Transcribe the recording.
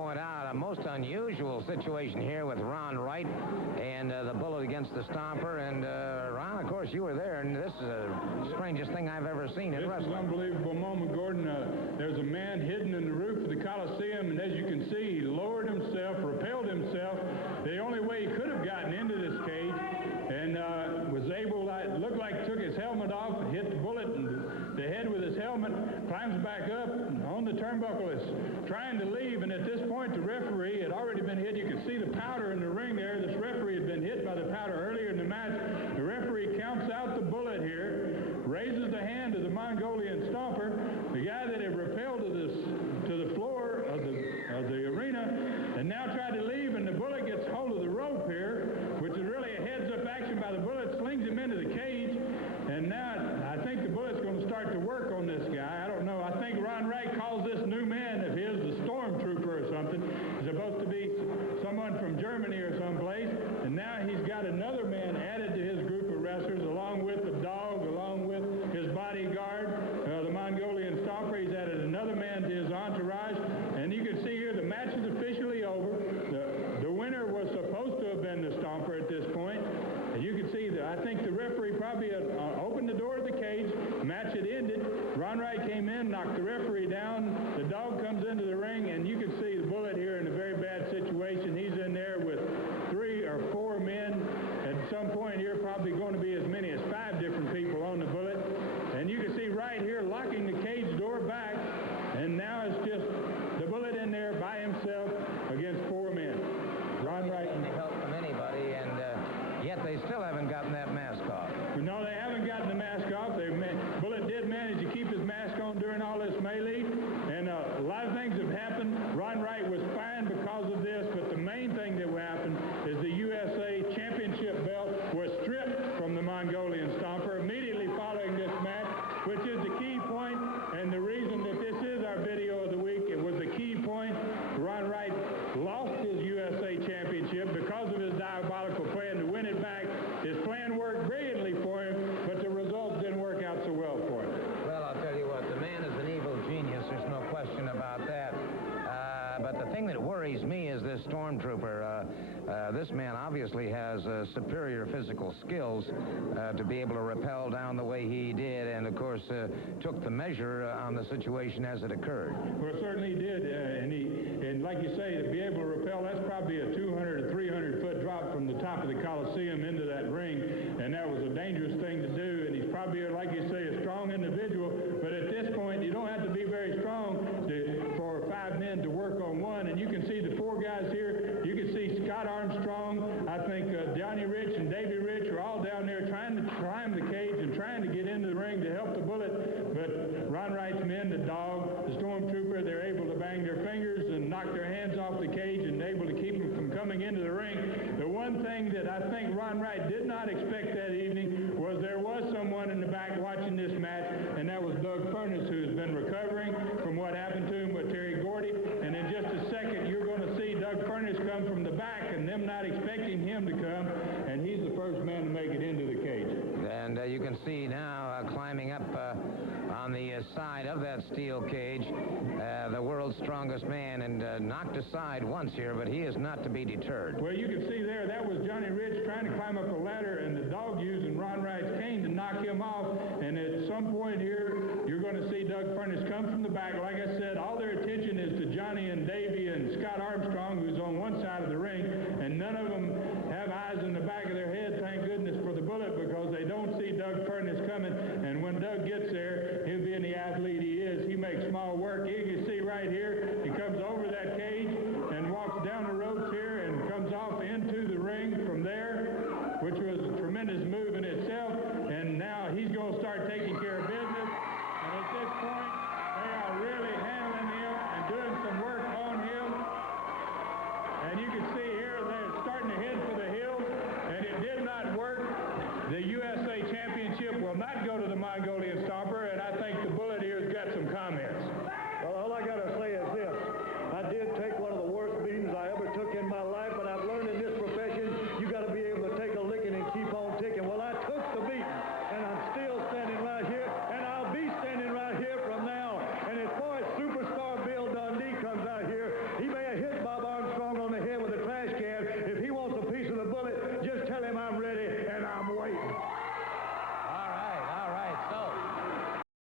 point out, a most unusual situation here with Ron Wright and the bullet against the Stomper. And Ron, of course, you were there, and this is the strangest thing I've ever seen in wrestling. This is an unbelievable moment, Gordon. There's a man hidden in the roof of the Coliseum, and as you can see, he lowered himself, repelled himself, the only way he could have gotten into this cage, and was able, looked like took his helmet off, hit the bullet in the head with his helmet, climbs back up on the turnbuckle, is trying to leave, and at this point the referee had already been hit. You could see the powder in the ring there. This referee had been hit by the powder earlier in the match. The referee counts out the bullet here, raises the hand of the Mongolian Stomper, the guy that had repelled to the floor of the arena, and now tried to leave, and the bullet gets hold of the rope here, which is really a heads-up action by the bullet, slings him into the cage, and now I think the bullet's going to start to work on this guy. I don't know. I think Ron Wright calls this new man of his the Stormtrooper or something. He's supposed to be someone from Germany or someplace, and now he's got another man added to his group of wrestlers, along with the dog, along with his bodyguard, the Mongolian Stomper. He's added another man to his entourage, and you can see here the match is officially over. The winner was supposed to have been the Stomper at this point. And you can see that I think the referee probably had opened the door of the cage. The match had ended. Ron Wright came in, knocked the referee down. The dog comes into the ring, and you can see the bullet here in a very bad situation. He's in there with 3 or 4 men. At some point here, probably going to be as many as 5 different people on the bullet. And you can see right here locking the cage door back, and now it's just the bullet in there by himself against 4 men. Ron Wright. Any help from anybody, and yet they still haven't gotten that mask off. No, they haven't gotten the mask off. Bullet did manage to keep his mask on during all this melee, and a lot of things have happened. Ron Wright was fined because of this, but the main thing that happened is the USA Championship belt was stripped from the Mongolian Stomper immediately following this match, which is the key point, and the reason that this is our video of the week. It was the key point. Ron Wright lost his USA Championship because of his diabolical plan to win it back. His plan worked brilliantly for him, but the results didn't work out so well for him. Well, I'll tell you what, the man is an evil genius. There's no question about that. But the thing that worries me is this Stormtrooper. This man obviously has superior physical skills to be able to rappel down the way he did, and of course took the measure on the situation as it occurred. Well, certainly he did, and like you say, to be able to rappel, that's probably a 200 or 300 foot drop from the top of the Coliseum into that ring, and that was a dangerous thing to do, and he's probably, like you say, a strong individual, but at this point, you don't have to be very strong for 5 men to work on one, and you can see the 4 guys here. You can see Scott Armstrong, I think Johnny Rich and Davey Rich are all down there trying to climb the cage and trying to get into the ring to help the bullet, but Ron Wright's men, the dog, the Stormtrooper, they're able to bang their fingers and knock their hands off the cage and able to keep them from coming into the ring. The one thing that I think Ron Wright did not expect that evening was there was someone in the back watching this match, and that was Doug Furnace, who's been recovering from what happened to him with Terry Gordy, and in just a second you're going to see Doug Furnace come from the back, and them not expecting him to come, and he's the first man to make it into the cage. And you can see now climbing up on the side of that steel cage, the world's strongest man, and knocked aside once here, but he is not to be deterred. Well, you can see there, that was Johnny Rich trying to climb up a ladder, and the dog using Ron Wright's cane to knock him off, and at some point here, you're going to see Doug Furnace come from the back. Like I said, all their attention is to Johnny and Davey and Scott Armstrong, who's on one side of the ring, and none of them have eyes in the back of their head, thank goodness for the bullet, because they don't see Doug Furnace coming, and when Doug gets there,